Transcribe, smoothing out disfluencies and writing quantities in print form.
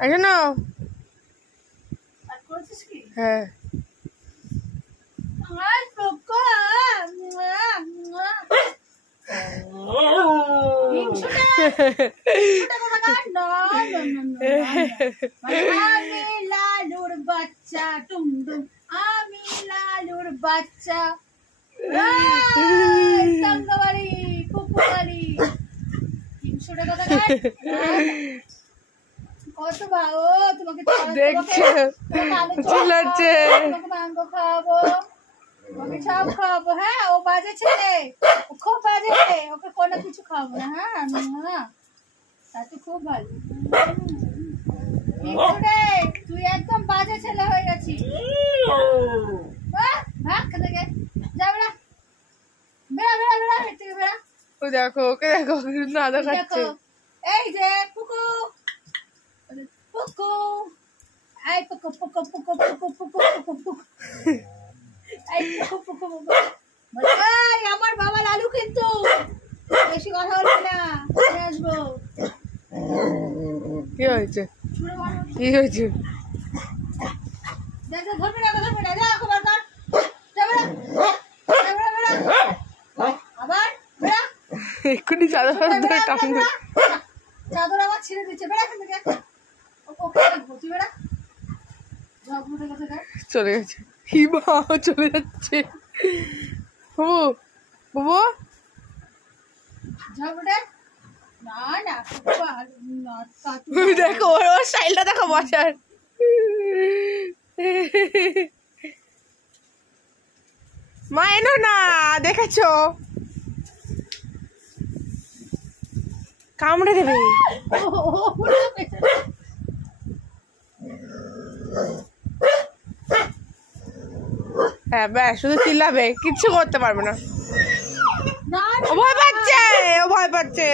আচ্ছা না হ্যাঁ লালুর বাচ্চা টুমটুম আমি লালুর বাচ্চা টাঙ্গাবাড়ি কুকুরবাড়ি 300 টাকা কত ভাও তোমাকে দেখছে চিল্লাচ্ছে মাংস খাওয়াবো ওকে সব খাওয়াবো হ্যাঁ ও বাজে ছেলে ও খুব বাজে ওকে কোনো কিছু খাওয়াবো না হ্যাঁ হ্যাঁ তা তো খুব ভালো তুই একদম বাজে ছেলে হয়ে গেছিস ভাগ থেকে যা বেড়া বেড়া বেড়া বেড়া হেঁটে থেকে বেড়া ও দেখো ওকে দেখো না দেখাচ্ছে এই যে কুকু কুকু এই কুকু কুকু কুকু কুকু কুকু কুকু এই কুকু কুকু এই আমার বাবা লালু কিন্তু বেশি কথা বলবি না চলে আসবো কি হয়েছে কি হয়েছে দেখো ধরবি না ধরবি না যা খবর কর যা বেড়া আবার বেড়া এক্ষুনি চাদর ধরে টানবে চাদর আবার ছিঁড়ে দিচ্ছে বেড়া এখান থেকে ওকে বসি বেড়া চলে গেছে হিমা চলে যাচ্ছে বাবু বাবু না না দেখো ওর স্টাইলটা দেখো মজার মা এনো না দেখেছো কামড়ে দেবে হ্যাঁ ব্যাস শুধু চিল্লাবে কিচ্ছু করতে পারবে না ও ভয় পাচ্ছে